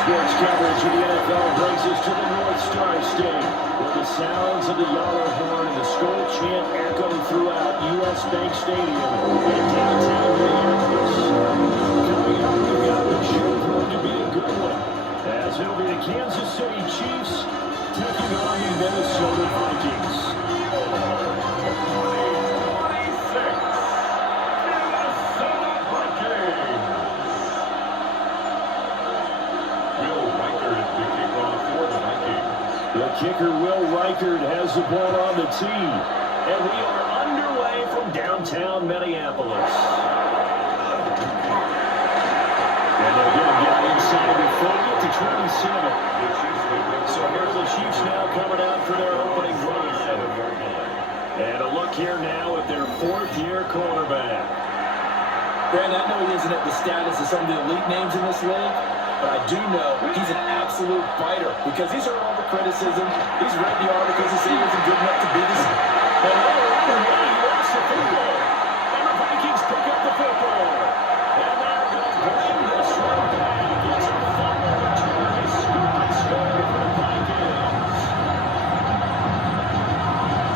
Sports coverage of the NFL brings us to the North Star Stadium, where the sounds of the Yellow Horn and the Skull chant echo throughout U.S. Bank Stadium in downtown Minneapolis. Coming up, we've got the show going to be a good one, as it'll be the Kansas City Chiefs taking on the Minnesota Vikings. The kicker, Will Reichard, has the ball on the tee. And we are underway from downtown Minneapolis. And they'll get him down inside the 40 to 27. So here's the Chiefs now coming out for their opening drive. And a look here now at their fourth-year quarterback. Brandon, I know he isn't at the status of some of the elite names in this league, but I do know he's an absolute fighter because he's heard all the criticism. He's read the articles to say he wasn't good enough to be this. And he lost the football. And the Vikings pick up the football. And they're going to bring this one back. It's a fumble return. He score for the Vikings.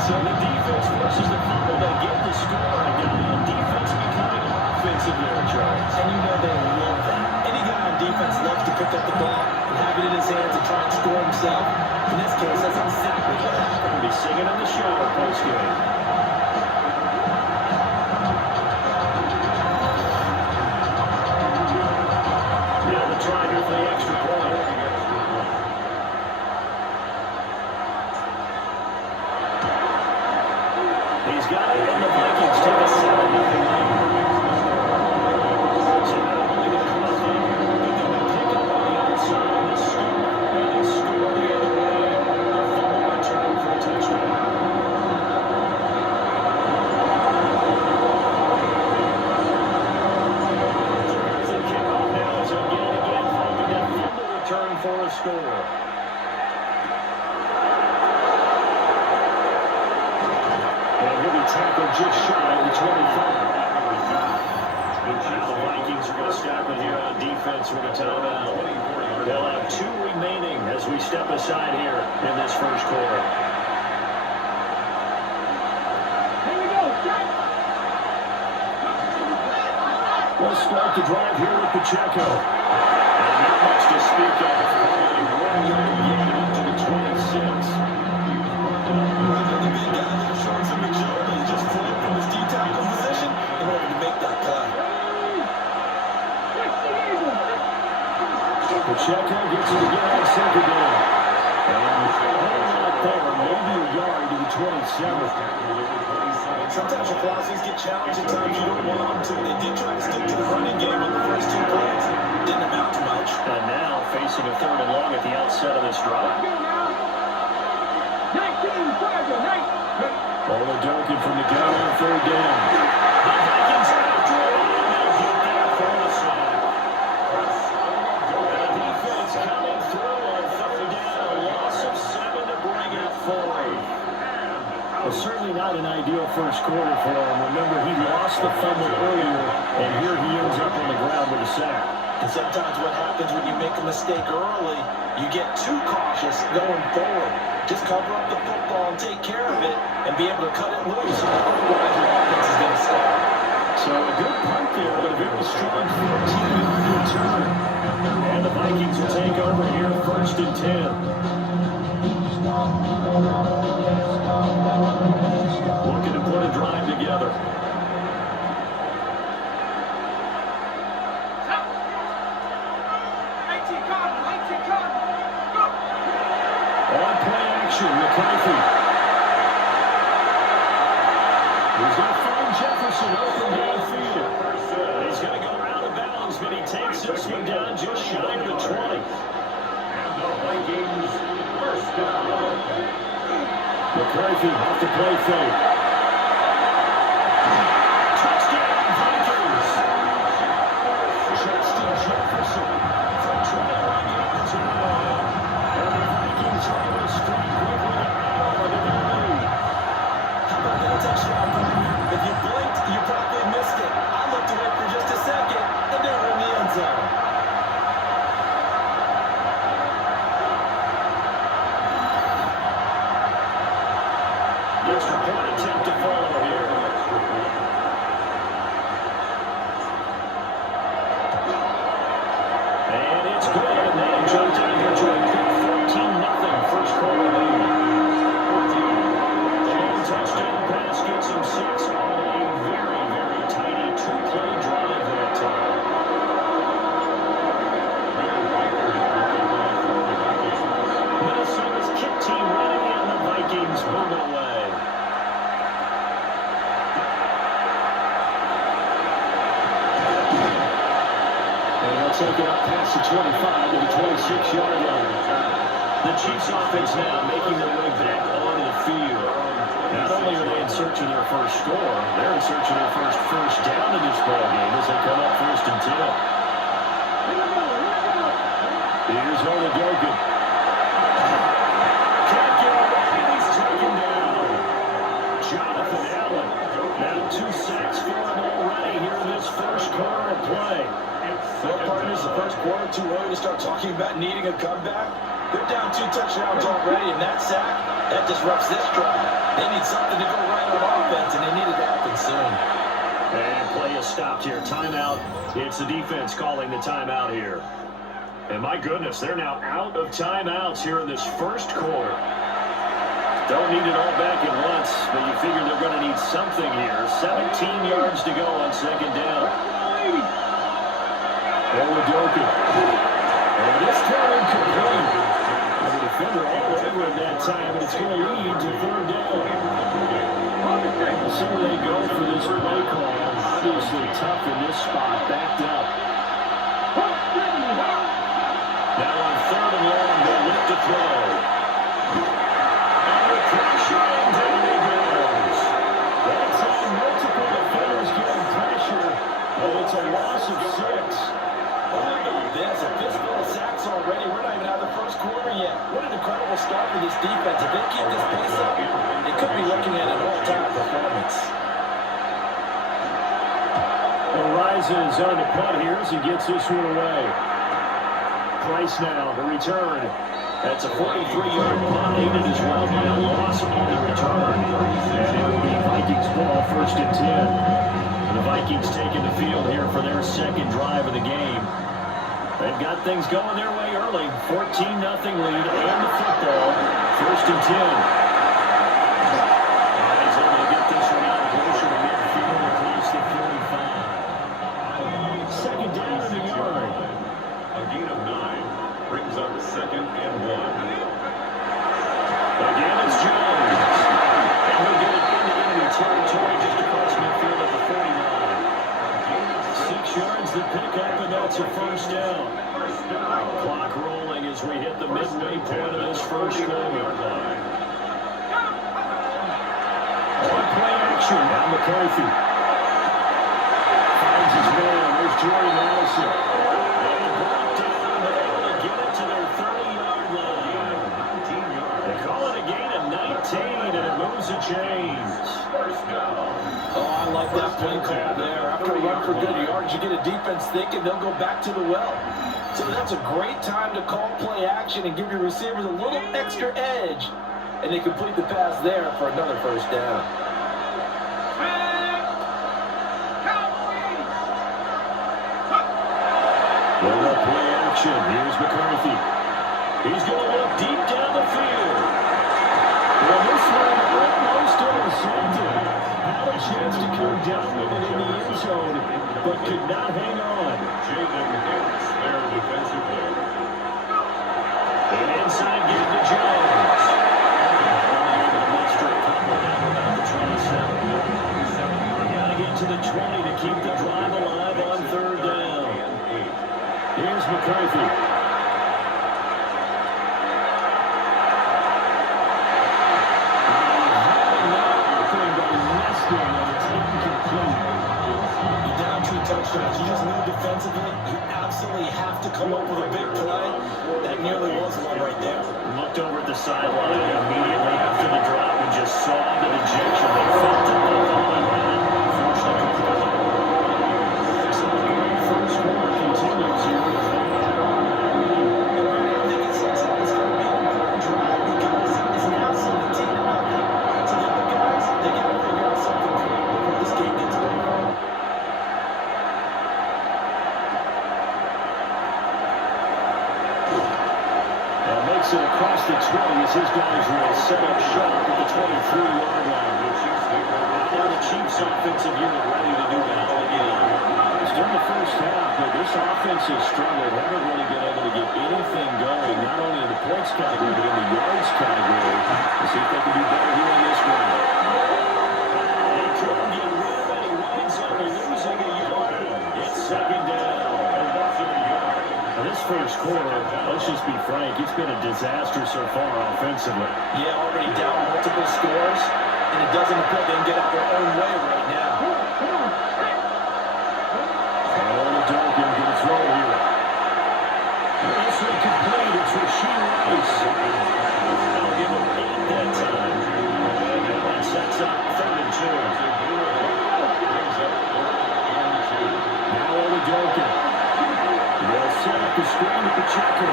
So the defense versus the fumble. They get the score. And defense becoming offensive there, Charles. And you know they love that. Any guy on defense loves to pick up the ball and have it in his hands and try and score himself. In this case, that's exactly what happened. We'll be singing in the shower post-game. Now the try here for the extra point. He's got it, and the Vikings take a 7-0 lead. So not only the clock, but then they pick up on the other side of the score, and they score the other way. A fumble return for a touchdown. So here's the kickoff now as again hoping that fumble return for a score. And he'll be tackled just shy of the 25. Now the Vikings are going to stop it here on defense with a timeout. They'll have 2 remaining as we step aside here in this first quarter. Here we go, Jack. We'll start the drive here with Pacheco. And not much to speak of. Only 1 yard gain up to the 26. The big guy there showing some agility, just flipped from his D-tackle position in order to make that play. Pacheco gets it again on second down. And right there, maybe a yard to the 27th. Sometimes your philosophies get challenged at times you don't want them to. They did try to stick to the running game on the first 2 plays. Didn't amount to much. And now facing a 3rd and long at the outset of this drive. Oladokin from the gun on 3rd down. The Vikings after it, and they get there for the sack. The defense coming through on 3rd down. A loss of 7 to bring it 4. Well, certainly not an ideal first quarter for him. Remember, he lost the fumble earlier, and here he ends up on the ground with a sack. And sometimes what happens when you make a mistake early, you get too cautious going forward. Just cover up the football and take care of it and be able to cut it loose. Otherwise, your offense is going to stop. So a good punt there, but a very strong 14-yard return. And the Vikings will take over here 1st and 10. Looking to put a drive together. On play action, McCarthy. He's going to find Jefferson open downfield. He's going to go out of bounds, but he takes this one down just shy of the 20. And the Vikings first down. McCarthy off the play fake. Touchdown, Vikings. Justin Jefferson for 21 yards and one. And the Vikings are able to strike quickly to add on to their lead. How about that touchdown, partner? If you blinked, you probably missed it. I looked away for just a second, and they were in the end zone. shut it down here to a quick 14-0 first quarter lead. The long touchdown pass gets him 6 on a very, very tiny two-play drive that time. Minnesota's kick team running in, the Vikings move it away. Take it up past the 25 to the 26-yard line. The Chiefs offense now making their way back onto the field. Not only are they in search of their first score, they're in search of their first down in this ballgame as they come up 1st and 10. Here's Oladokun. Can't get away, and he's taken down. Jonathan Allen. Now 2 sacks for him already here in this first quarter of play. Well, partners, the first quarter too early to start talking about needing a comeback. They're down 2 touchdowns already, and that sack, that disrupts this drive. They need something to go right on offense, and they need it to happen soon. And play is stopped here. Timeout. It's the defense calling the timeout here. And my goodness, they're now out of timeouts here in this first quarter. Don't need it all back at once, but you figure they're going to need something here. 17 yards to go on 2nd down. Oladokun. And this time incomplete. The defender all over him that time, and it's going to lead to 3rd down. So they go for this play call. Obviously tough in this spot, backed up. Now on 3rd and long, they look to throw. And the pressure, and down he goes. That's how multiple defenders getting pressure, but it's a loss of 6. There's a fistful of sacks already. We're not even out of the first quarter yet. What an incredible start for this defense. If they keep this pace up, they could be looking at an all-time performance. Arises on the punt here as he gets this one away. Price now, the return. That's a 43-yard punt, aided as well by a loss on the return. And it will be Vikings ball 1st and 10. And the Vikings taking the field here for their 2nd drive of the game. They've got things going their way early. 14-0 lead and the football. 1st and 10. And he's able to get this one out closer to midfield across the 45. 2nd down in the yard. A gain of 9 brings up 2nd and 1. Again, it's Jones. And he'll get it into enemy territory just across midfield at the 49. 6 yards the pickup, and that's a 1st down. Clock rolling as we hit the midway point of this first quarter. On play action, now McCarthy. Finds his man, there's Jordan Allison. And brought down, they're able to get it to their 30-yard line. They call it a gain of 19, and it moves the chains. Oh, I like that play call there. After a run for good yards, you get a defense thinking they'll go back to the well. So that's a great time to call play action and give your receivers a little extra edge. And they complete the pass there for another 1st down. Well, up play action. Here's McCarthy. He's going to look deep down the field. Well, this one almost intercepted. Had a chance to come down with it in the end zone, but could not hang on. Jalen Hicks there defensively. And inside give to Jones. An extra couple down about the 27. They got to get to the 20 to keep the drive alive on 3rd down. Here's McCarthy. Down 2 touchdowns. You just know defensively, you absolutely have to come up with a big play. That nearly was one right there. Looked over at the sideline immediately after the drop and just saw the ejection. They felt it. They thought they had it. Unfortunately, first quarter continues here. I think it's going to be an important drive because it's now 17-0. So the other guys, they got to figure out something quick before this game gets going. takes it across the 20 as his guys will set up shop at the 23-yard line. Now the Chiefs' offensive unit ready to do battle again. It's done the first half, but this offense has struggled. Haven't really been able to get anything going, not only in the points category, but in the yards category. We'll see if they can do better here in this one. They couldn't get rid of it. He winds up losing a yard. It's second down. This first quarter, let's just be frank, it's been a disaster so far offensively. Yeah, already down multiple scores, and it doesn't appear they can get out their own way right now. Dalton going to throw here. This one complete. It's Rasheed Rice. They'll give him 8 that time. That sets up 3rd and 2. Now over Dalton. They'll set up the screen at the checker.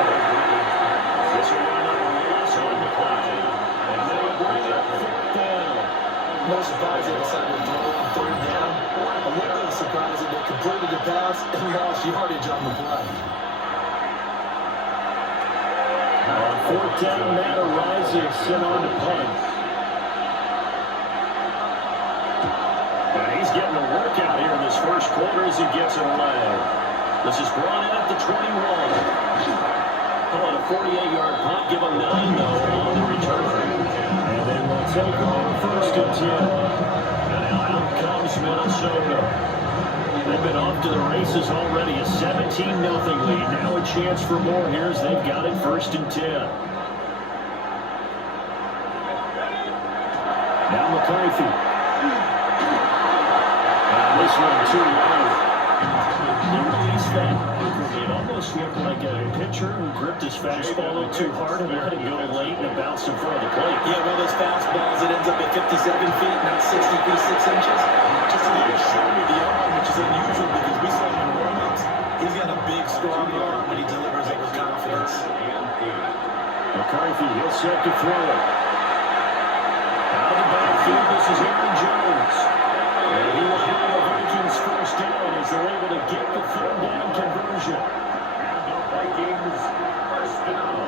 This will run up a loss on the clock. And they'll bring up 4th down. No surprise they decided to throw on 3rd down. A little bit of surprise that they completed the pass and lost yardage on the play. On 4th down, Matt Arises sent on to punt. And he's getting a workout here in this first quarter as he gets it away. This is brought in at the 21. On a 48-yard punt, give him 9 though on the return. And then we'll take on 1st and 10. And now out comes Minnesota. They've been off to the races already. A 17-0 lead. Now a chance for more here as they've got it 1st and 10. Now McCarthy. And this one too low. He released that. It almost looked like a pitcher who gripped his fastball a little too hard and let it go late and it bounced in front of the plate. Yeah, one of those fastballs that ends up at 57 feet, not 60 feet 6 inches. Just a little short of the arm, which is unusual because we saw him in warm-ups. He's got a big, strong arm when he delivers it with confidence. McCarthy, he'll set to throw it. Out of the backfield, this is Aaron Jones. And he will have the Vikings first down as they're able to get the 3rd down conversion. And the Vikings first down.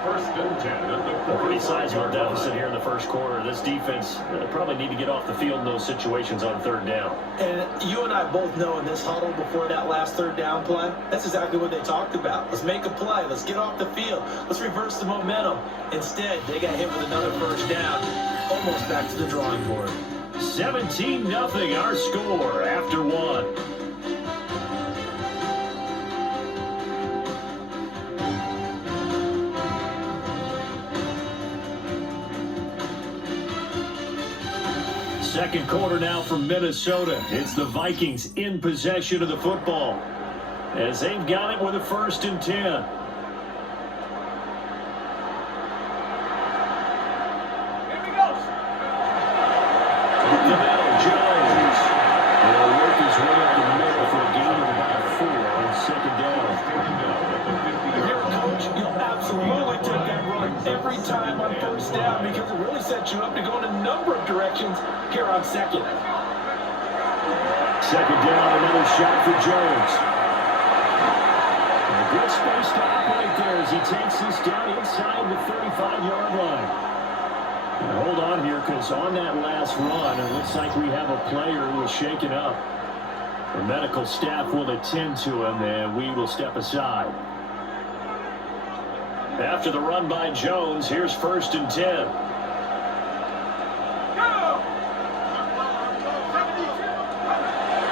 1st and 10 at the A pretty sizable deficit here in the first quarter. This defense probably need to get off the field in those situations on 3rd down. And you and I both know in this huddle before that last 3rd down play, that's exactly what they talked about. Let's make a play. Let's get off the field. Let's reverse the momentum. Instead, they got hit with another 1st down, almost back to the drawing board. 17-0 our score after 1. Second quarter now from Minnesota. It's the Vikings in possession of the football as they've got it with a 1st and 10. Jones. He'll work his way up the middle for a gain of about 4 on 2nd down. If you're a coach, you'll absolutely take that run every time on 1st down because it really sets you up to go in a number of directions here on 2nd. 2nd down, another shot for Jones. And a good space to operate there as he takes this down inside the 35-yard line. And hold on here, because on that last run, it looks like we have a player who was shaken up. The medical staff will attend to him, and we will step aside. After the run by Jones, here's 1st and 10.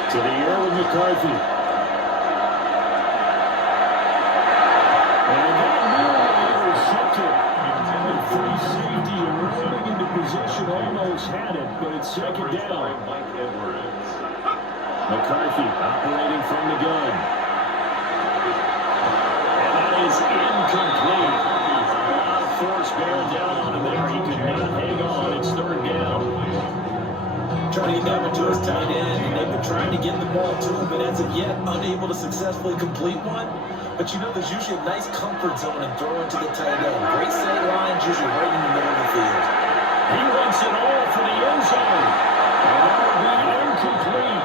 To the air with McCarthy. And that nearly intercepted. Free safety and running into position almost had it, but it's 2nd down. McCarthy operating from the gun. And that is incomplete. Force bearing down on him there. He could not hang on. It's 3rd down. Trying to get down to his tight end, and they've been trying to get the ball to him, but as of yet, unable to successfully complete one. But you know there's usually a nice comfort zone in throwing to the tight end. Great sight lines, usually right in the middle of the field. He wants it all for the end zone. And that will be incomplete.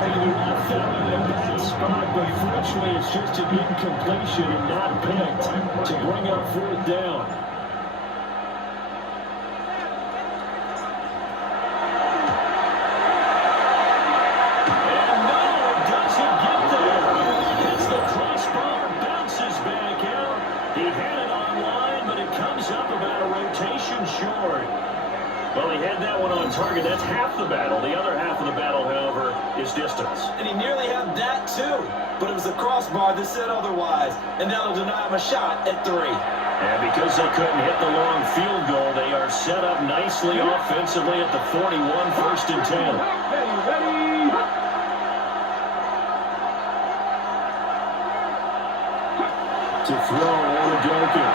And the left foot in the bats spot, but fortunately it's just an incompletion and not picked to bring up fourth down. And no, doesn't get there. Hits the crossbar, bounces back out. He had it online, but it comes up about a rotation short. Well, he had that one on target. That's half the battle. The other half of the battle, however, is distance. And he nearly had that too. But it was the crossbar that said otherwise. And that'll deny him a shot at 3. And because they couldn't hit the long field goal, they are set up nicely offensively at the 41, 1st and 10. Ready. To throw, Oladokun.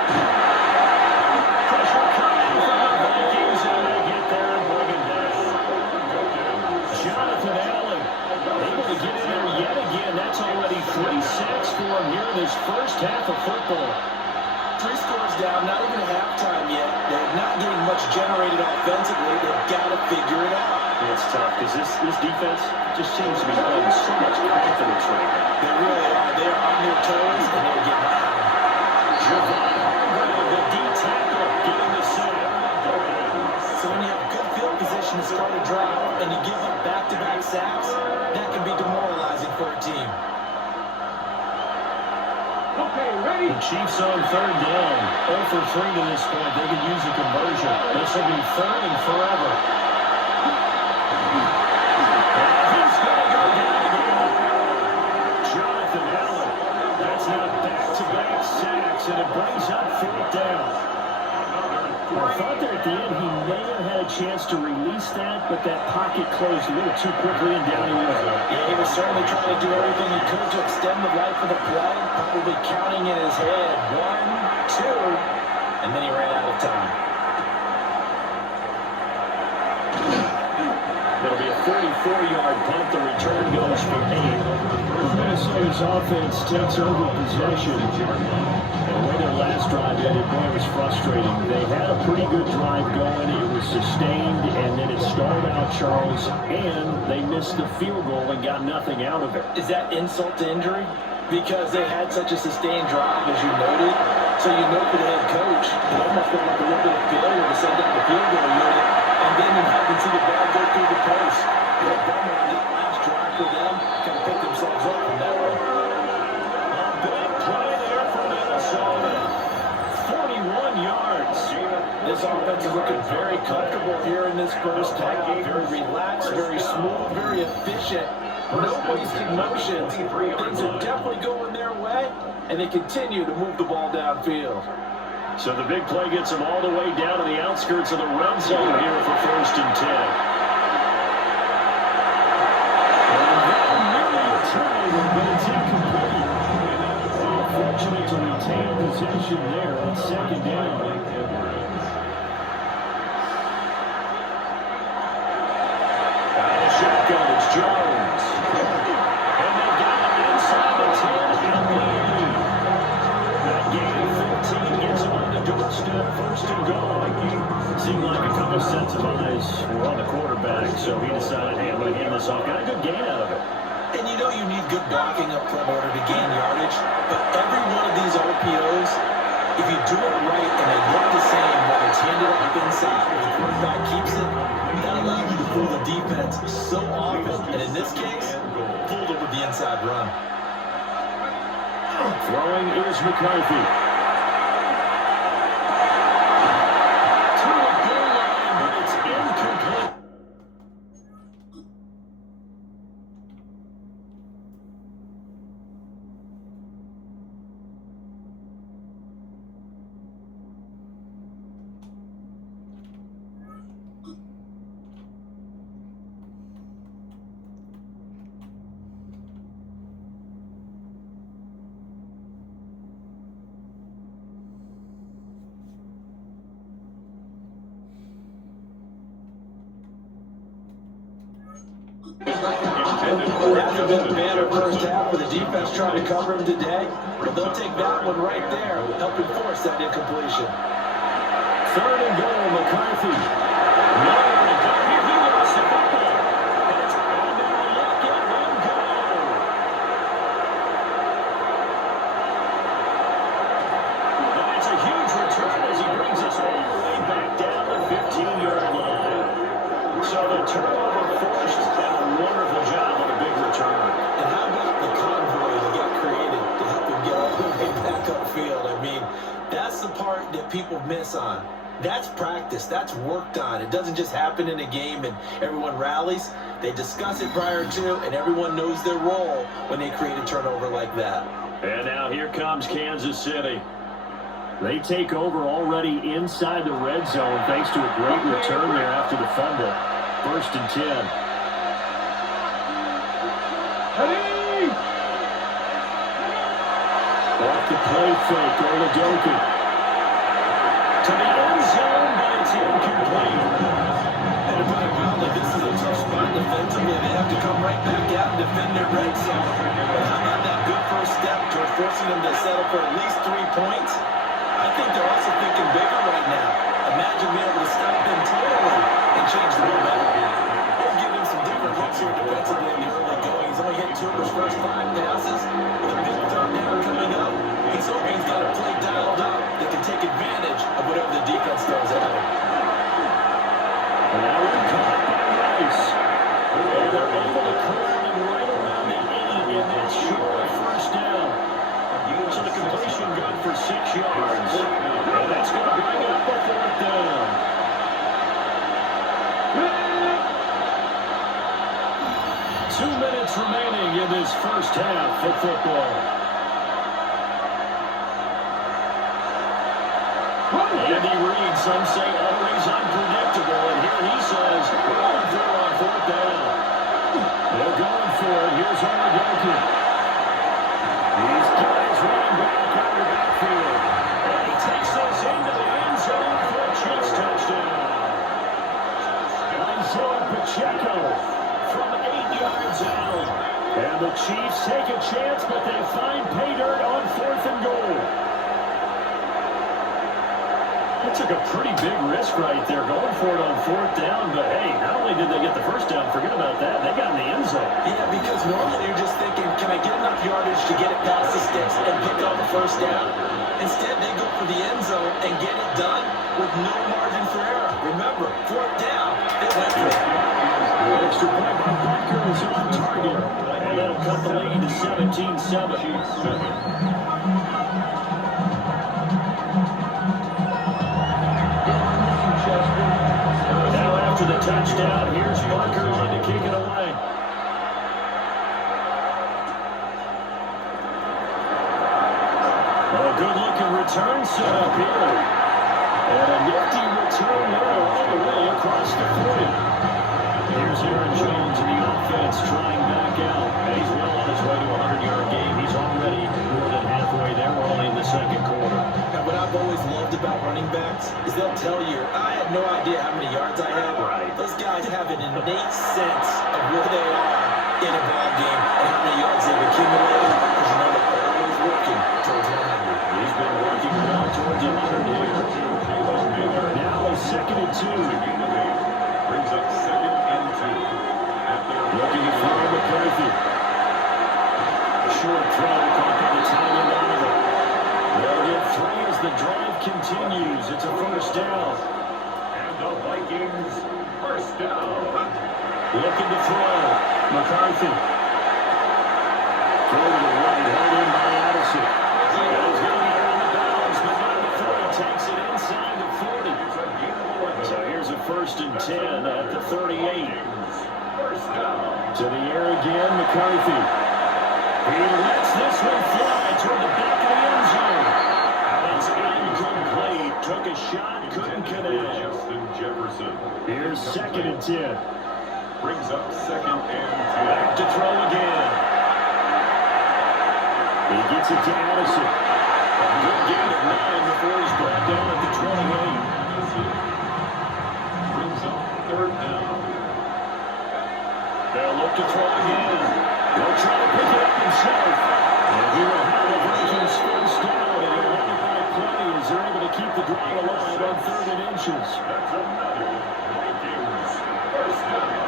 Pressure coming from the Vikings, and they get there and bring it down. Jonathan Allen able to get in there yet again. That's already 3 sacks for him here in his first half of football. 3 scores down, not even halftime yet. They're not getting much generated offensively. They've got to figure it out. It's tough because this defense just seems to be playing so much confidence right now. They really are. They are on their toes, and they're getting out. The D tackle getting the sack. So when you have good field position to start a drive and you give up back-to-back sacks, that can be demoralizing for a team. Okay, ready. The Chiefs on 3rd down. 0 for 3 to this point. They could use a conversion. This will be 3rd and forever. And he's going to go down again. Jonathan Allen. That's now back-to-back sacks, and it brings up 4th down. I thought there at the end he may have had a chance to release that, but that pocket closed a little too quickly and down he went. Yeah, he was certainly trying to do everything he could to extend the life of the play, probably counting in his head 1, 2, and then he ran out of time. It'll be a 44-yard punt. The return goes for 8. Minnesota's offense takes over possession. And the way their last drive ended, boy, it was frustrating. They had a pretty good drive going. It was sustained, and then it stalled out, Charles, and they missed the field goal and got nothing out of it. Is that insult to injury? Because they had such a sustained drive, as you noted. So you know for the head coach, it almost felt like a little bit of failure to send down the field goal unit, and then you happen to see the ball go through the post. What a bummer on that last drive for them. Kind of pick themselves up from that one. A big play there for Minnesota. 41 yards. This offense is looking very comfortable here in this first half. Very relaxed, very smooth, very efficient. No wasted motions. Things are definitely going their way, and they continue to move the ball downfield. So the big play gets them all the way down to the outskirts of the red zone here for 1st and 10. And that nearly a turnover, but it's incomplete. Fortunate to retain possession there on 2nd down. Shotgun, it's Jones. And they've got him inside the 10 and the 8. That gain of 15 gets him on the doorstep, 1st and goal. Seemed like a couple sets of eyes were on the quarterback, so he decided, hey, I'm going to hand this off. Got a good gain out of it. And you know you need good blocking up front in order to gain yardage, but every one of these RPOs, if you do it right and they look the same, whether it's handed off inside or the quarterback keeps it, that allows you to fool the defense so often. And in this case, fooled it with the inside run. Throwing is McCarthy. To the goal line, but it's incomplete. That's a bit of a banner first half for the defense trying to cover him today, but they'll take that one right there, helping force that incompletion. 3rd and goal, McCarthy. Nowhere to go here. He lost the football. And it's on there. Look at him go. field. I mean, that's the part that people miss on. That's practice. That's worked on. It doesn't just happen in a game and everyone rallies. They discuss it prior to, and everyone knows their role when they create a turnover like that. And now here comes Kansas City. They take over already inside the red zone thanks to a great return there after the fumble. 1st and 10. Off the play fake, Oladoku. To the end zone, but it's incomplete. And to put it mildly, this is a tough spot defensively. They have to come right back out and defend their red zone. But how about that good first step toward forcing them to settle for at least 3 points? I think they're also thinking bigger right now. Imagine being able to stop them totally and change the momentum. They'll give him some different looks here defensively in the early going. He's only hit 2 of his first 5 passes. With a big third down coming up, he's hoping he's got a play dialed up that can take advantage of whatever the defense throws at him. Now it's caught by Rice. And they're able to clear him right around the 80 in that short first down. So the completion good for 6 yards. And that's going to bring up a 4th down. Two minutes remaining in this first half of football. Andy Reid, some say always unpredictable, and here he says, we're going through on 4th down. They're going for it. Here's Oladoku. These guys running back out of the backfield. And he takes us into the end zone for a Chiefs touchdown. Isaiah Pacheco from 8 yards out. And the Chiefs take a chance, but they find pay dirt on 4th and goal. They took a pretty big risk right there going for it on 4th down, but hey, not only did they get the first down, forget about that, they got in the end zone. Yeah, because normally you're just thinking, can I get enough yardage to get it past the sticks and pick up the first down? Instead, they go for the end zone and get it done with no margin for error. Remember, 4th down, they went for it. Extra point by Parker is on target, and that'll cut the lead to 17-7. Now after the touchdown, here's Parker on to kick it away. A good-looking return set up here. And a nifty return there all the way across the 40. Here's Aaron Jones in the offense trying back out. And he's well on his way to a 100-yard game. He's already more than halfway there. We're only in the second quarter. And what I've always loved about running backs is they'll tell you, I had no idea how many yards I had. Right. Those guys have an innate sense of where they are in a ball game and how many yards they've accumulated, because you know they're always working towards 100. He's been working well towards 100 here. Now a 2nd and 2. Brings up 2nd and 2. Looking to throw McCarthy. Short throw caught by the tight end Oliver. They'll get 3 as the drive continues. It's a first down. And the Vikings, first down. Looking to throw. McCarthy. Throw to the right, held in by Addison. He's going to be on the bounds, but not before he takes it inside the 40. So here's a 1st and 10 at the 38. First down. To the air again, McCarthy. He lets this one fly toward the back of the end zone. It's incomplete. Took a shot, couldn't connect. Justin Jefferson. Here's 2nd and 10. Brings up 2nd and 10. Back to throw again. He gets it to Addison. A good gain of 9 before he's brought down at the 28. Brings up 3rd down. They'll look to throw again. They'll try to pick it up himself. And he will have the Vikings first down. And he'll have it by play as they're able to keep the drive alive on 3rd and inches. That's another Vikings first down.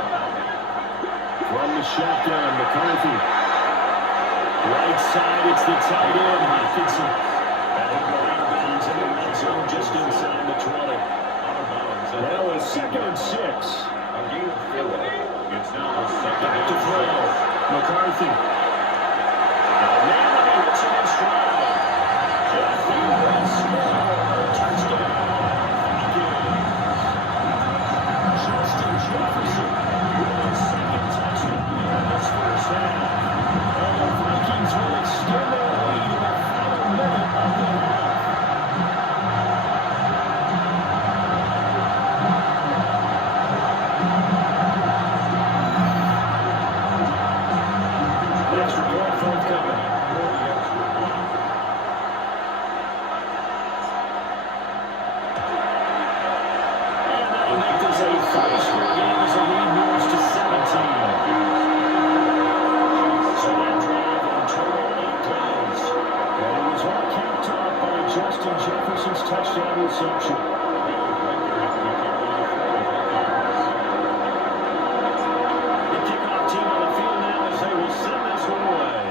From the shotgun, McCarthy. Right side, it's the tight end, Hopkinson. And he'll go out of bounds in the red zone just inside the 20. Out of bounds. Now it's 2nd and 6. A gain of 4. It's now a 2nd Back to and throw. 6. McCarthy. Now he hits it in stride. Justin Jefferson's touchdown reception. The kickoff team on the field now as they will send this one away.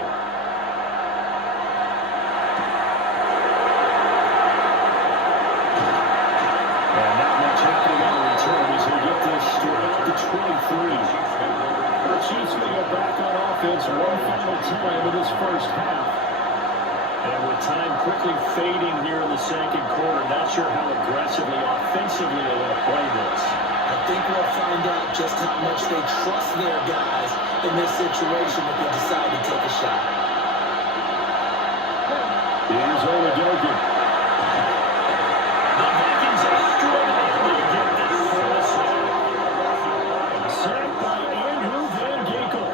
And not much happening on the return as they get this straight out to 23. The Chiefs will go back on offense one final time in this first half. And with time quickly fading here in the second quarter, not sure how aggressively, offensively they want to play this. I think we'll find out just how much they trust their guys in this situation if they decide to take a shot. Here's Oladokin. The Vikings extraordinarily get this for the sack. Sacked by Andrew Van Ginkel.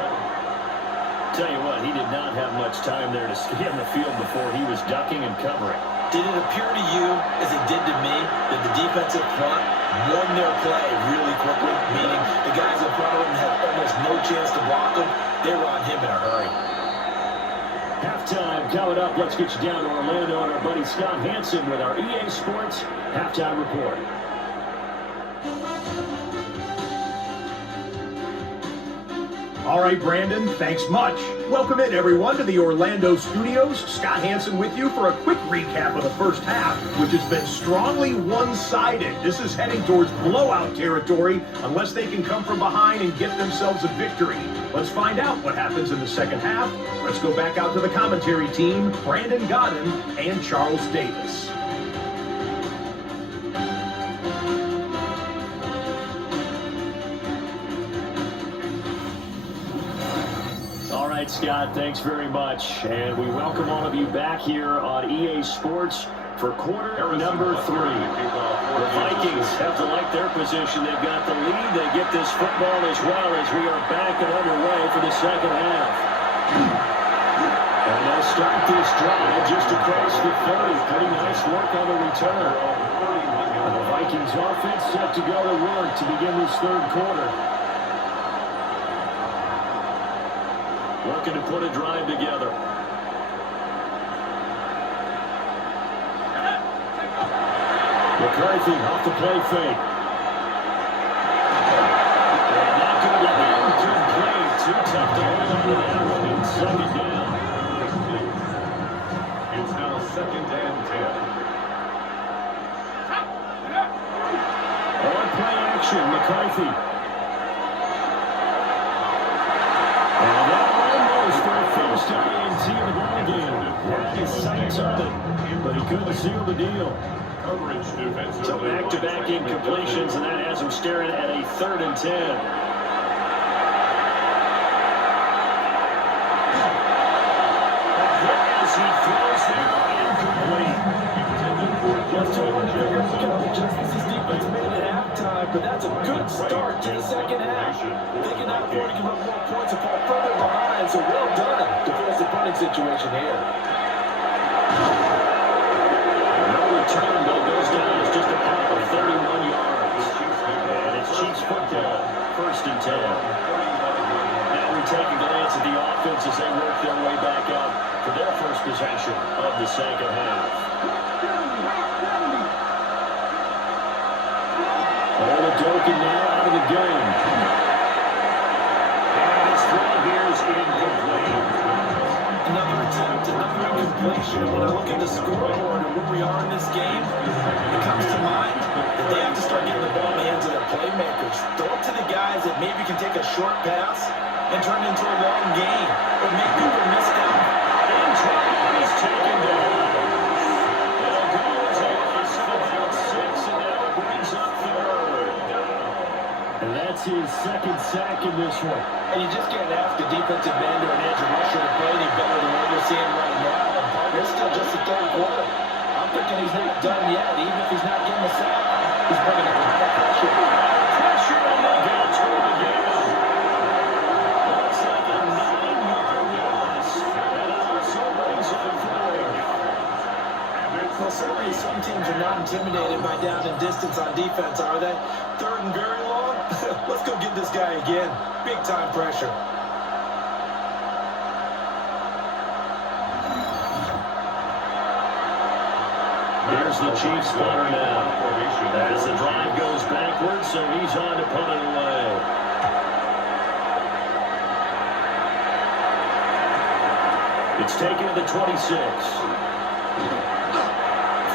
Tell you what, he did not have much time there to stay on the field before he was ducking and covering. Did it appear to you, as it did to me, that the defensive front won their play really quickly, meaning the guys in front of them had almost no chance to block him? They were on him in a hurry. Halftime coming up. Let's get you down to Orlando and our buddy Scott Hansen with our EA Sports Halftime Report. All right, Brandon, thanks much. Welcome in, everyone, to the Orlando studios. Scott Hansen with you for a quick recap of the first half, which has been strongly one-sided. This is heading towards blowout territory unless they can come from behind and get themselves a victory. Let's find out what happens in the second half. Let's go back out to the commentary team, Brandon Godden and Charles Davis. Scott, thanks very much. And we welcome all of you back here on EA Sports for quarter number 3. The Vikings have to like their position. They've got the lead. They get this football as well as we are back and underway for the second half. And they'll start this drive just across the 30. Pretty nice work on the return. And the Vikings offense set to go to work to begin this third quarter. Looking to put a drive together. McCarthy off the play fake. And not going to be incomplete. Too tough to hold on to that one in second down. It's now 2nd and 10. On play action, McCarthy. And that almost for a first INT in the ballgame. Had his sights on it, but he couldn't seal the deal. Coverage defense. So back-to-back incompletions, and that has him staring at a 3rd and 10. As he throws there, incomplete. Justice defense made it halftime, but that's a good start to the second half. They cannot afford to give up more points and fall further behind, so well done to force the punting situation here. No return, though, goes down. It's just a pop of 31 yards. And it's Chiefs football, 1st and 10. Now we take a glance at the offense as they work their way back out for their first possession of the second half. Oladokin now out of the game. And his throw here is incomplete. Another attempt, another incompletion. When I look at the scoreboard and where we are in this game, it comes to mind that they have to start getting the ball in the hands of their playmakers. Throw it to the guys that maybe can take a short pass and turn it into a long gain, or make people miss out. And Trout is taken down. And a goal is off for about 6, and now it brings up 3rd. And that's his 2nd sack in this one. And you just can't ask a defensive end or an edge rusher to play any better than what we're seeing right now. And partner, it's still just the 3rd quarter. I'm thinking he's not done yet. Even if he's not getting a sack, he's bringing a lot of pressure. Pressure on the game again. Looks like a 9-yard loss. And it also brings up 3rd. Well, certainly some teams are not intimidated by down and distance on defense, are they? 3rd and very long? Let's go get this guy again. Big time pressure. Here's the Chiefs punter now. As the drive goes backwards, so he's on to punt it away. It's taken to the 26.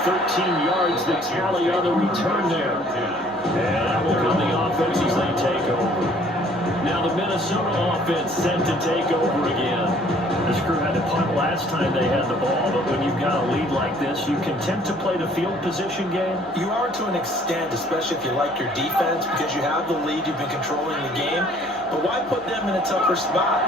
13 yards the tally on the return there. And that will come the offense as they take over. Now the Minnesota offense set to take over again. This crew had to punt last time they had the ball, but when you've got a lead like this, you can tend to play the field position game. You are to an extent, especially if you like your defense, because you have the lead, you've been controlling the game. But why put them in a tougher spot?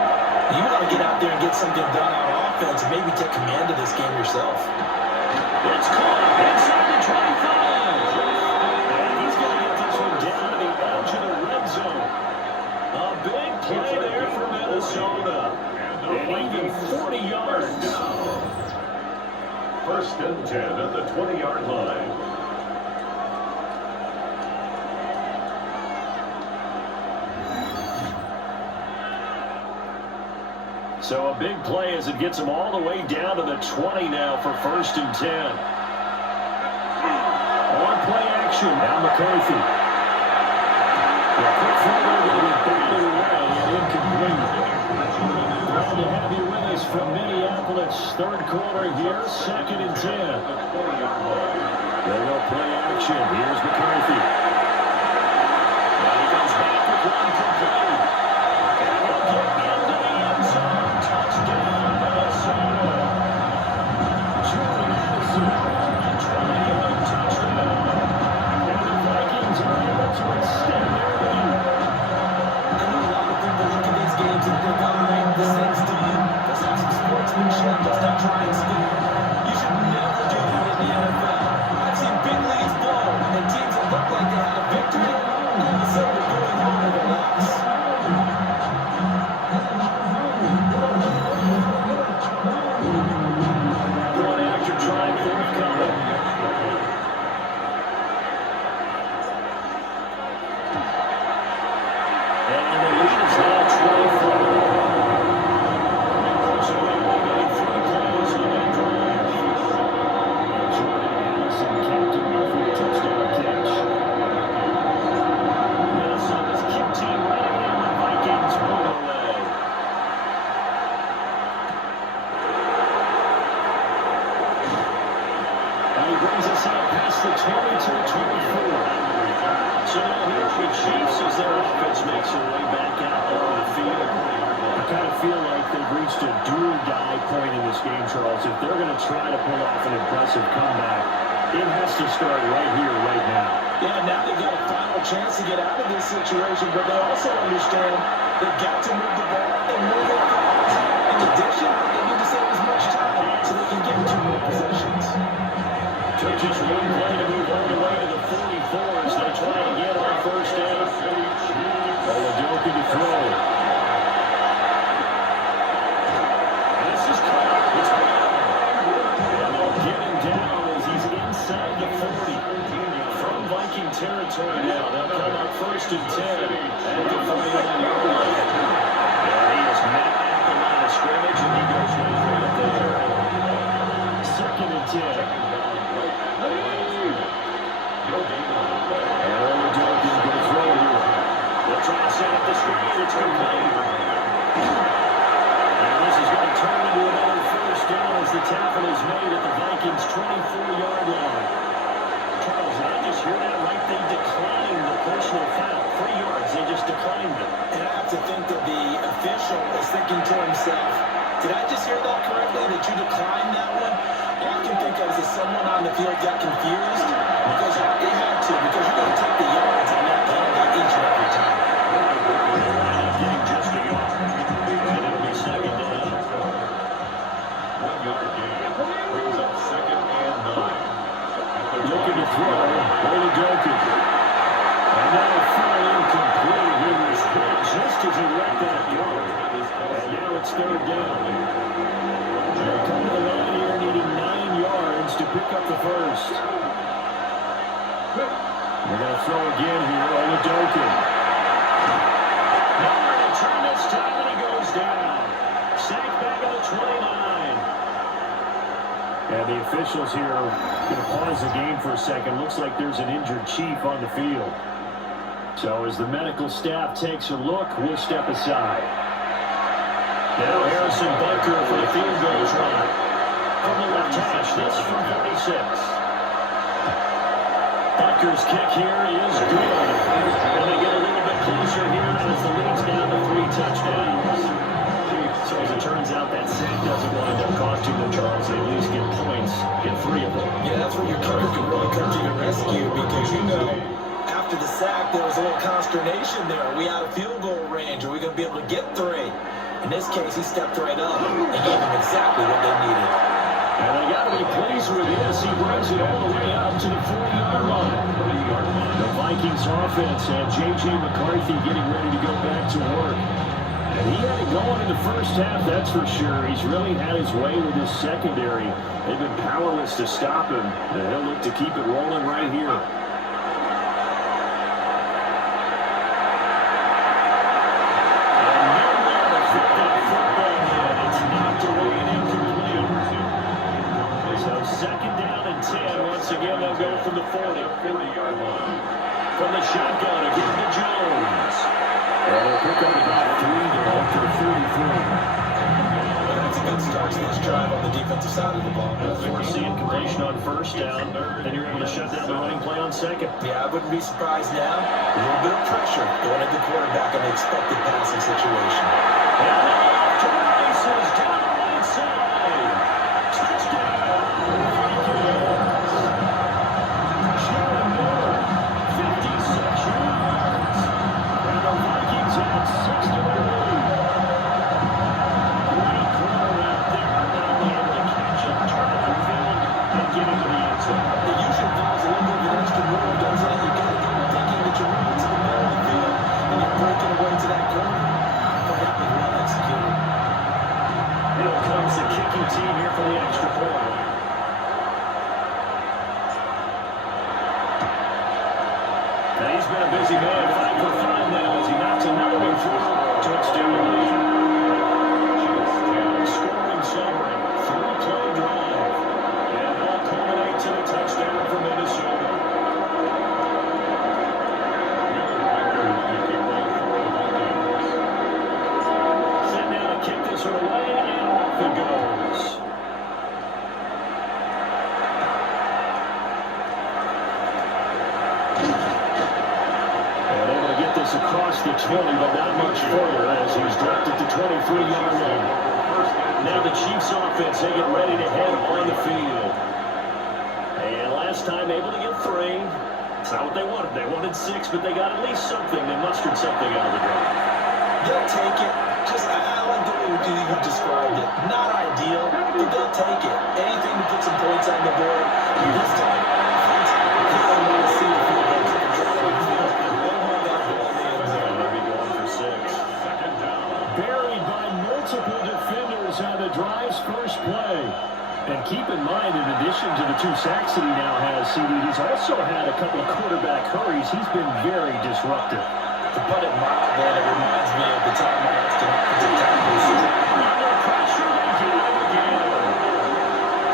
You got to get out there and get something done on offense and maybe take command of this game yourself. It's caught inside the 25. And he's going to get this one down to the edge of the red zone. A big play there for Minnesota. And even 40 yards. First and 10 at the 20-yard line. So a big play as it gets them all the way down to the 20 now for first and 10. On play action, now McCarthy. The quick throw will be batted away and incomplete. Glad to have you with us from Minneapolis. Third quarter here, second and 10. They will play action. Here's McCarthy. Now he comes back with one complete. And he'll get into the end zone. Touchdown, Minnesota. Jordan Addison on a 20-yard touchdown. And the Vikings are able to extend their lead. I know a lot of people look at these games and think, all right, this thing's done. Let's have some sportsmanship. Let's not try and steal. You should never do that in the NFL. I've seen big leads blow and teams that look like they had a victory, all of a sudden are going home with a loss. One after drive forthcoming. And the lead is now 24. So they will make 3 plays on that drive. Jordan Addison capped it off with a touchdown catch. Minnesota's kick team ready, and the Vikings pull away. And he brings us out past the 20 to the 24. So now here's the Chiefs as their offense makes their way back out on the field. I kind of feel like they've reached a do-or-die point in this game, Charles. If they're going to try to pull off an impressive comeback, it has to start right here, right now. Yeah, now they've got a final chance to get out of this situation, but they also understand they've got to move the ball and move it fast. In addition, they need to save as much time so they can get 2 more possessions. Took just one play to move all the way to the 44 as they try to get on first down. Oladoka to throw. This is caught. It's gone. And they'll get him down as he's inside the 40. From Viking territory now, they'll come up first and 10 at the 49-yard line. And he is met at the line of scrimmage, and he goes right there. Second and 10. And Oladoka going to throw here. They'll try to set up the screen. It's complete. And this is going to turn into another first down as the tackle is made at the Vikings' 24-yard line. Charles, did I just hear that right? They declined the personal foul. 3 yards. They just declined it. And I have to think that the official is thinking to himself, did I just hear that correctly, that you declined that one? All I can think of is that someone on the field got confused because they had to, because you're going to take the yards on that penalty each and every time. Getting just a yard. And it'll be second down. 1-yard gain brings up second and 9. Looking to throw. Oladoka. And that'll fall incomplete. He was hit just as he let that go. And now it's third down. They'll come to the line here needing 9 yards to pick up the first. They're going to throw again here. Oladoka. Now they're going to turn this time and he goes down. Sacked back at the 29. And the officials here are going to pause the game for a second. Looks like there's an injured chief on the field. So as the medical staff takes a look, we'll step aside. Now Harrison Bunker for the field goal try. From the left hash, this from 36. Bunker's kick here is good. And they get a little bit closer here as the lead's down to 3 touchdowns. So as it turns out, that sack doesn't wind up costing them, Charles. They at least get points, get 3 of them. Yeah, that's where your kicker can really come to your rescue because you know after the sack there was a little consternation there. Are we out of field goal range? Are we going to be able to get 3? In this case, he stepped right up and gave them exactly what they needed. And they got to be pleased with this. He brings it all the way up to the 40-yard line. The Vikings offense and J.J. McCarthy getting ready to go back to work. And he had it going in the first half, that's for sure. He's really had his way with his secondary. They've been powerless to stop him. And he'll look to keep it rolling right here. Again, they'll go from the 40-yard line. From the shotgun, again to Jones. And they'll pick up about 3 to go to the 43. Well, that's a good start to this drive on the defensive side of the ball. Forcing completion on first down. Then you're able to shut down the running play on second. Yeah, I wouldn't be surprised now. A little bit of pressure going at the quarterback in the expected passing situation. And now off to the races down the right side. Touchdown. Team here for the extra point. And he's been a busy man, 5 for 5 now as he knocks another one through. Touchdown lead. Scoring summary, 3-play drive. And all culminate to the touchdown for Minnesota. Send down to kick this one away, and off it goes. Across the 20, but not much further as he's dropped at the 23-yard line. Now the Chiefs offense, they get ready to head on the field. And last time able to get 3. It's not what they wanted. They wanted 6, but they got at least something. They mustered something out of the drive. They'll take it. I like the way you described it. Not ideal, but they'll take it. Anything to put some points on the board. And this time, offense, they don't want to see it. Buried by multiple defenders on the drive's first play. And keep in mind, in addition to the 2 sacks that he now has, CD, he's also had a couple of quarterback hurries. He's been very disruptive. To put it mildly, it reminds me of the time I asked an offensive tackle. Under pressure, they get him again.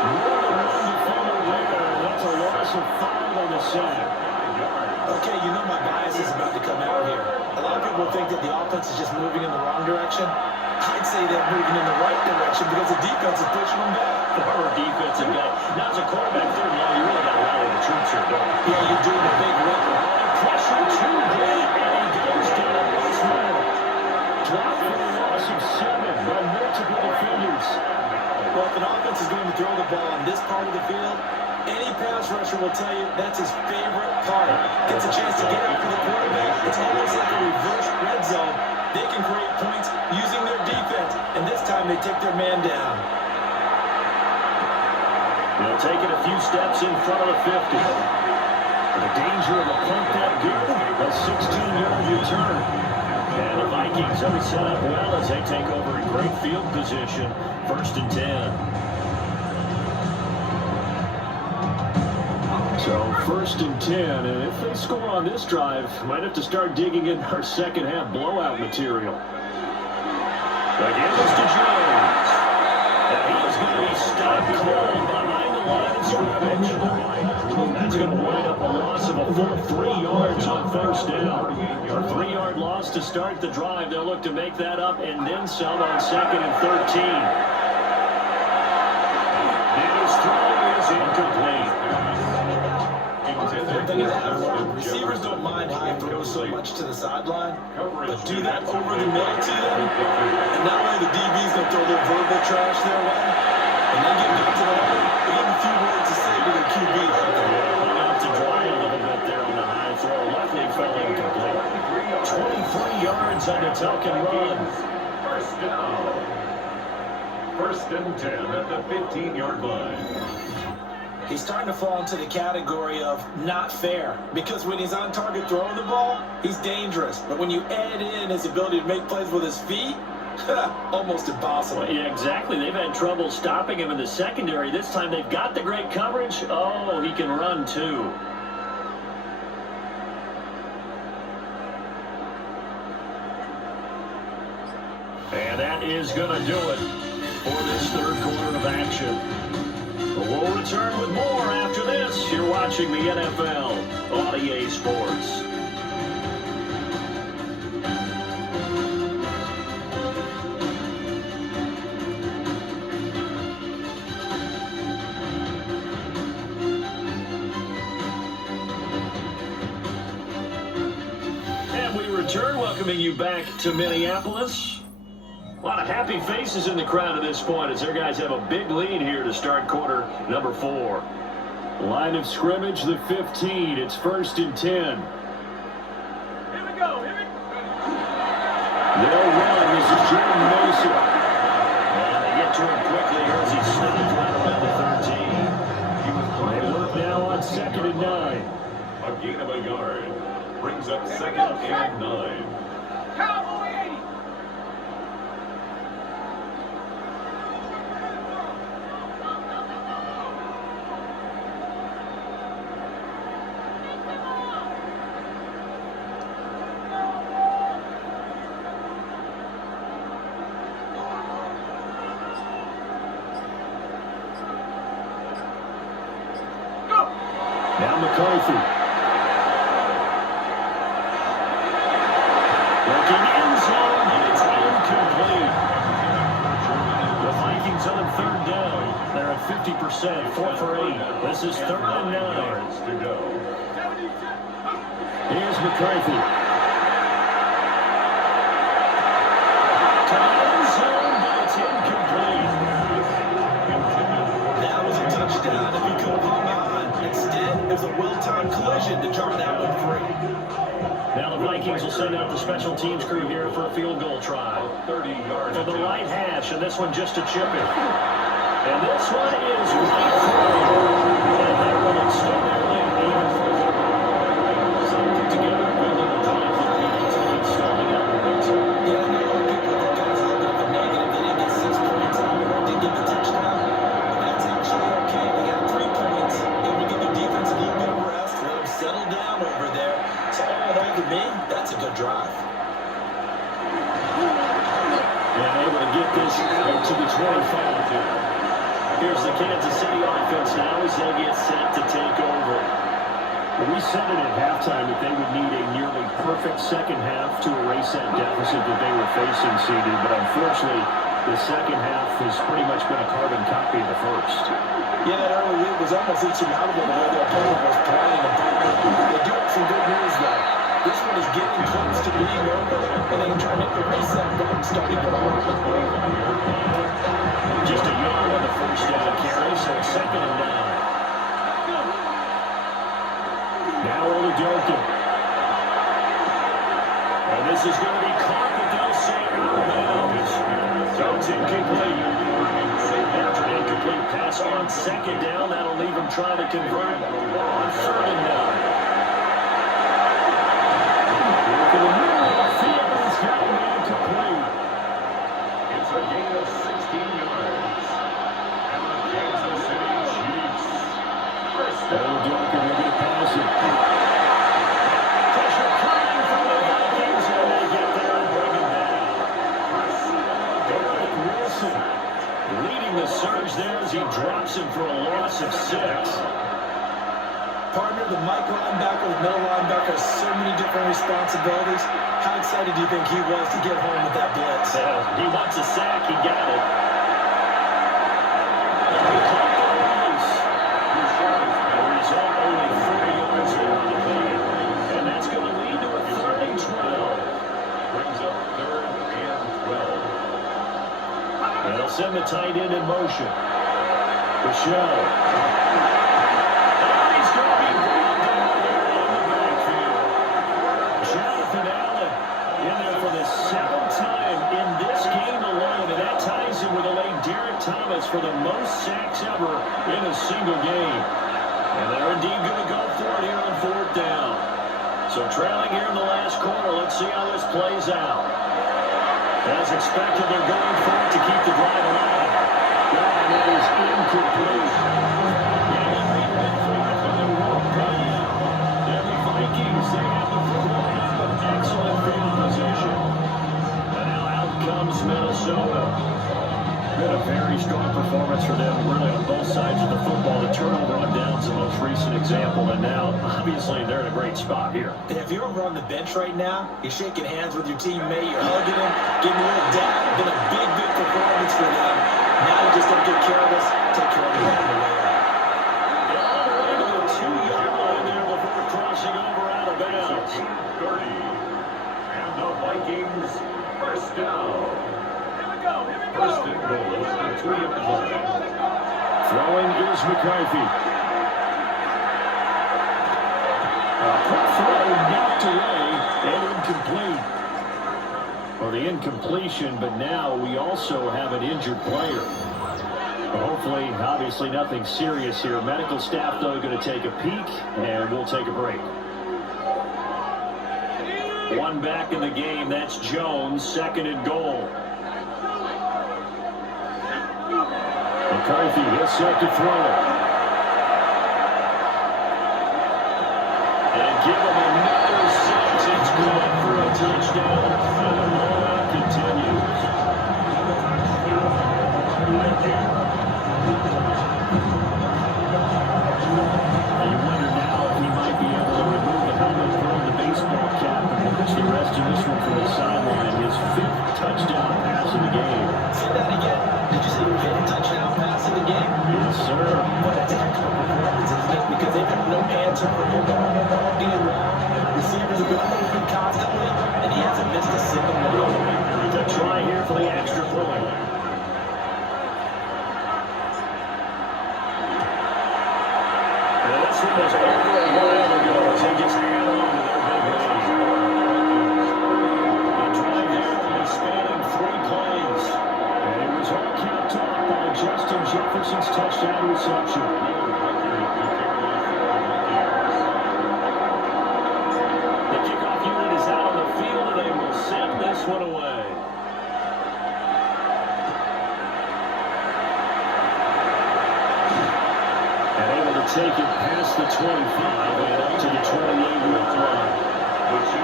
More than one defender there. That's a loss of 5 on the sack. Okay, you know my bias is about to come out here. A lot of people think that the offense is just moving in the wrong direction. I'd say they're moving in the right direction because the defense is pushing them back. Former defensive guy. Now as a quarterback, 3rd and long, you really got to rally the troops here, don't you? Yeah, you do the big run. Pressure too great, and he goes down once more. Dropped for a loss of 7 by multiple defenders. Well, if an offense is going to throw the ball on this part of the field, any pass rusher will tell you that's his favorite part. Gets a chance to get after the quarterback. It's almost like a reverse red zone. They can create points using their defense, and this time they take their man down. They'll take it a few steps in front of the 50. The danger of a punt that good, a 16-yard return. And the Vikings have it set up well as they take over in great field position. 1st and 10. So 1st and 10, and if they score on this drive, might have to start digging in our second half blowout material. Again, it's to Jones. And he is going to be stopped cold behind scrimmage. That's going to wind up a loss of a full 3 yards on first down. A 3-yard loss to start the drive. They'll look to make that up and then some on 2nd and 13. And his throw is incomplete. One thing I have learned, receivers don't mind high throws so much to the sideline, but do that over the middle to them, and not only the DB's going to throw their verbal trash their way, and then get back to the line, they have a few words to say to their QB. Hung out to dry a little bit there on the high throw. Luckily fell incomplete. 23 yards on the tuck and run. First down. 1st and 10 at the 15-yard line. He's starting to fall into the category of not fair, because when he's on target throwing the ball, he's dangerous. But when you add in his ability to make plays with his feet, almost impossible. Yeah, exactly. They've had trouble stopping him in the secondary. This time they've got the great coverage. Oh, he can run too. And that is going to do it for this 3rd quarter of action. We'll return with more after this. You're watching the NFL on EA Sports. And we return, welcoming you back to Minneapolis. A lot of happy faces in the crowd at this point as their guys have a big lead here to start quarter number 4. Line of scrimmage, the 15. It's 1st and 10. Here we go. They'll run. This is Jordan Mason. And they get to him quickly as he snapped right around the 13. They work now on 2nd and 9. A gain of a yard. Brings up 2nd and 9. Cowboy 80. Now McCarthy. Looking end zone, and it's incomplete. The Vikings on 3rd down. They're at 50%, 4 for 8. This is 3rd and 9. To go. Here's McCarthy. To the end zone, but it's incomplete. That was a touchdown if he could have hung on. Instead, it was a well-timed collision to jar that one free. Now the Vikings will send out the special teams crew here for a field goal try. 30 yards. For the right hash, and this one just to chip it. And this one is right through. And that one is still there late. Something together, building a drive that leads to installing out the red zone. Yeah, I know a lot of people think that's a little bit of a negative. They didn't get 6 points out of it, didn't get the touchdown. But that's actually okay. They got 3 points. Able to give their defense a little bit of rest, let them settle down over there. So all in all, to me, that's a good drive. And able to get this out to the 25. Here's the Kansas City offense now as they get set to take over. We said it at halftime that they would need a nearly perfect second half to erase that deficit that they were facing, CD, but unfortunately, the second half has pretty much been a carbon copy of the first. Yeah, that early lead was almost insurmountable the way their opponent was playing. They do have some good news, though. This one is getting close to being over, and they can try to make the reset button starting tomorrow. Just a yard on the first down carry, so 2nd and 9. Now Oladokin. And this is going to be caught, but they'll say out of bounds. So it's incomplete. After an incomplete pass on 2nd down, that'll leave them trying to convert on 3rd and 9. Look at the middle of the field, it's got to be incomplete. It's a gain of 16 yards. And the Kansas City Chiefs. First down. Oladokin will get past it. Pressure coming from the Vikings, and they get there and bring him down. Wilson leading the surge there as he drops him for a loss of 6. Partner, the Mike linebacker, the middle linebacker has so many different responsibilities. How excited do you think he was to get home with that blitz? He wants a sack. He got it. And he caught the release. The result, only 4 yards there on the play. And that's going to lead to a 3rd and 12. Brings up 3rd and 12. And they'll send the tight end in motion. Michelle. And he's going to be brought down here in the backfield. Jonathan Allen in there for the 7th time in this game alone. And that ties him with the late Derek Thomas for the most sacks ever in a single game. And they're indeed going to go for it here on 4th down. So trailing here in the last quarter. Let's see how this plays out. As expected, they're going for it to keep the drive alive. And it is incomplete. And the Vikings, they have the football now. Excellent field position. And now out comes Minnesota. Been a very strong performance for them, really, on both sides of the football. The turnover on down's the most recent example, and now, obviously, they're in a great spot here. If you're over on the bench right now, you're shaking hands with your teammate, you're hugging him, giving a little dap. Been a big, big performance for them. Now you just don't get care of us, take care of it on the way out. All the way to the 2-yard line there before crossing over out of bounds. 30. And the Vikings, 1st down. First and goal at 3 of the line. Throwing is McCarthy. Quick throw knocked away and incomplete. Well, the incompletion, but now we also have an injured player. Hopefully, obviously nothing serious here. Medical staff, though, going to take a peek, and we'll take a break. One back in the game. That's Jones, 2nd and goal. McCarthy, he'll set to throw it. And give him another 6. It's good for a touchdown. And the rollout continues. And you wonder now if he might be able to remove the helmet, throw in the baseball cap, and watch the rest of this one from the sideline. His 5th touchdown pass of the game. Say that again. Did you say 5th touchdown pass of the game? Yes, sir. But that's a heck of a performance, isn't it? Because they've got no answer for him being wrong. Receivers have been open constantly, and he hasn't missed a single one. The try here for the extra point. This one was over a while ago as he gets added on to their big lead. The drive there will be spanning 3 plays. And it was all capped off by Justin Jefferson's touchdown reception. The kickoff unit is out on the field, and they will send this one away. And able to take it past the 25 and up to the 28-yard line.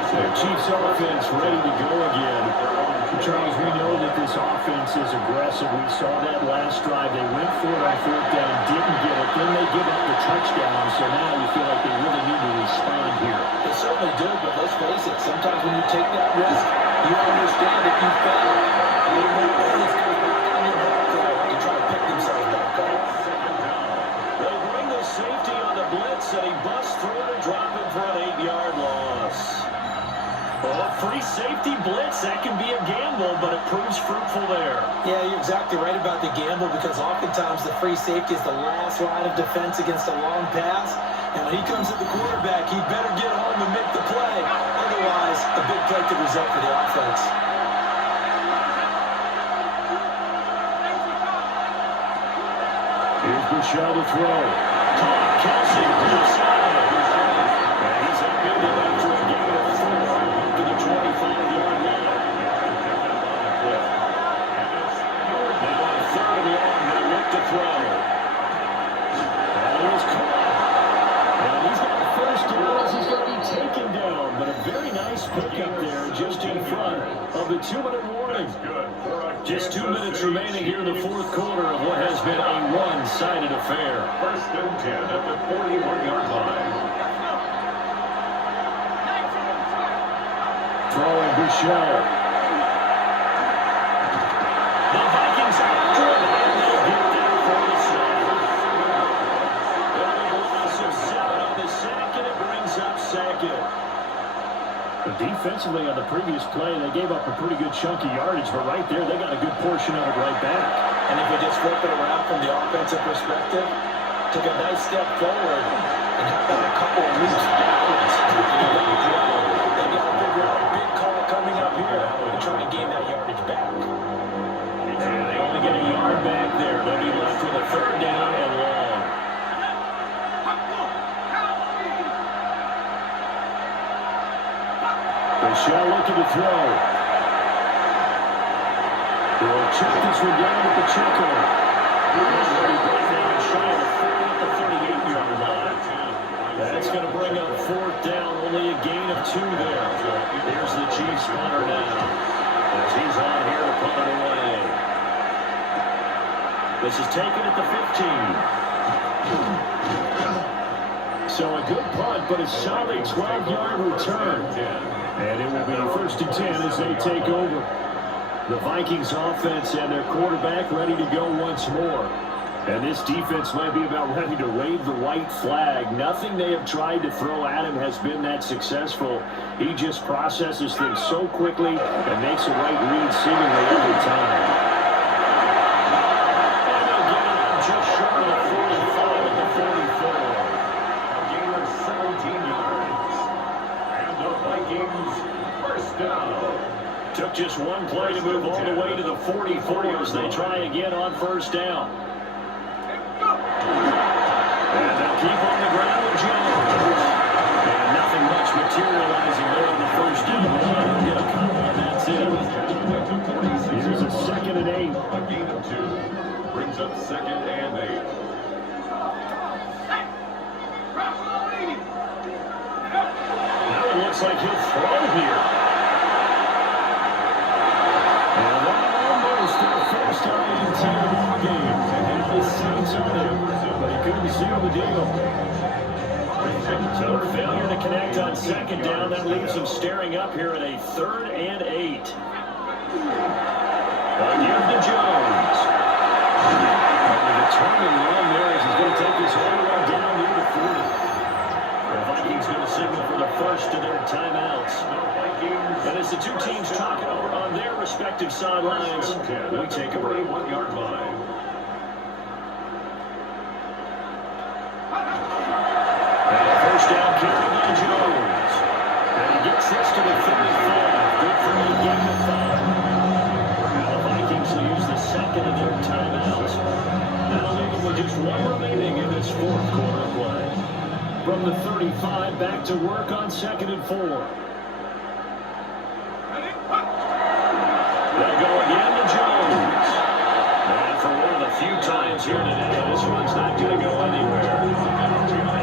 The Chiefs offense ready to go again. Charles, we know that this offense is aggressive. We saw that last drive. They went for it on 4th down, didn't get it. Then they give up the touchdown. So now you feel like they really need to respond here. They certainly do, but let's face it, sometimes when you take that risk, you understand that you fail. You know when it's going back on your back to try to pick themselves back up. They bring the safety on the blitz, and he busts through to drop it for an 8-yard loss. Well, free safety blitz, that can be a gamble, but it proves fruitful there. Yeah, you're exactly right about the gamble, because oftentimes the free safety is the last line of defense against a long pass. And when he comes at the quarterback, he better get home and make the play. Otherwise, a big play could result for the offense. Here's Michelle to throw. Kelsey to the side. And he's upended after a gain of 4 to the 25-yard line. They want a 3rd and long. They look to throw. And he was caught. And he's got the 1st down as he's going to be taken down. But a very nice pickup there, just in front of the 2-minute warning. Just 2 minutes remaining here in the fourth quarter of what has been a one-sided affair. First and 10 at the 41-yard line. Throwing Bouchel. The Vikings after it, and they'll get there for the sack. A loss of 7 on the sack, and it brings up second. But defensively on the previous play, they gave up a pretty good chunk of yardage, but right there, they got a good portion of it right back. And if we just flip it around from the offensive perspective, took a nice step forward, and how about a couple of leaps backwards? They got to figure out a big call coming up here and try and gain that yardage back. And they only get a yard back there. They'll be left with a third down and long. Bouchel looking to throw. They'll check this one down at the checker. Right now, shy of 40 at the 38-yard line. That's going to bring up fourth down. Only a gain of 2 there. There's the Chiefs punter now, as he's on here to punt it away. This is taken at the 15. So a good punt, but a solid 12-yard return. And it will be first and 10 as they take over. The Vikings offense and their quarterback ready to go once more. And this defense might be about ready to wave the white flag. Nothing they have tried to throw at him has been that successful. He just processes things so quickly and makes the right read seemingly every time. And they'll get it up just short of the 45 at the 44. A gain of 17 yards. And the Vikings first down. Took just one play to move all the way to the 44 as they try again on first down. And they'll keep on the ground with Jones. And nothing much materializing there on the first down. They'll get a couple, and that's it. Here's a 2nd and 8. A gain of 2. Brings up 2nd and 8. Now it looks like he'll throw here. And that almost their first time in the ball game. And the Saints on him, but he couldn't seal the deal. So failure to connect on 2nd down. That leaves them staring up here at a 3rd and 8. Again to Jones. And the turning run there as he's going to take this all the way down near the 40. The Vikings going to signal for the first of their timeouts. And as the two teams talk over on their respective sidelines, we take a break. 1-yard line. And a first down carry by Jones. And he gets this to the 35. Good for a gain of 5. Now the Vikings will use the second of their timeouts. That'll leave them with just one remaining in this fourth quarter play. From the 35, back to work on 2nd and 4. They'll go again to Jones. And for one of the few times here today, this one's not going to go anywhere.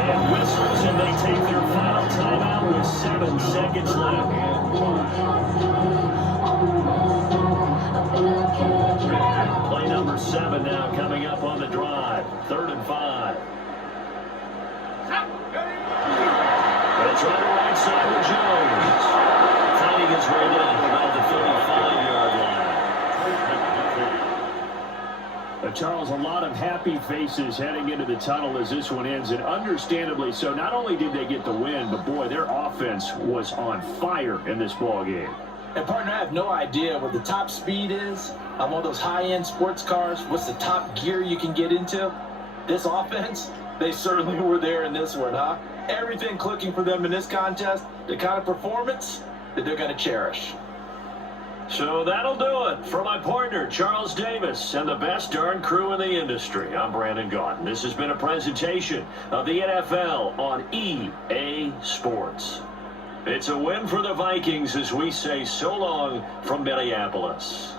And whistles, and they take their final timeout with 7 seconds left. Play number 7 now coming up on the drive. 3rd and 5. They'll try to right side with Jones. Finding his way down about the 35-yard line. Charles, a lot of happy faces heading into the tunnel as this one ends, and understandably so. Not only did they get the win, but boy, their offense was on fire in this ball game. And partner, I have no idea what the top speed is on one of those high-end sports cars. What's the top gear you can get into? This offense, they certainly were there in this one, huh? Everything clicking for them in this contest, the kind of performance that they're going to cherish. So that'll do it for my partner, Charles Davis, and the best darn crew in the industry. I'm Brandon Gaudin. This has been a presentation of the NFL on EA Sports. It's a win for the Vikings as we say so long from Minneapolis.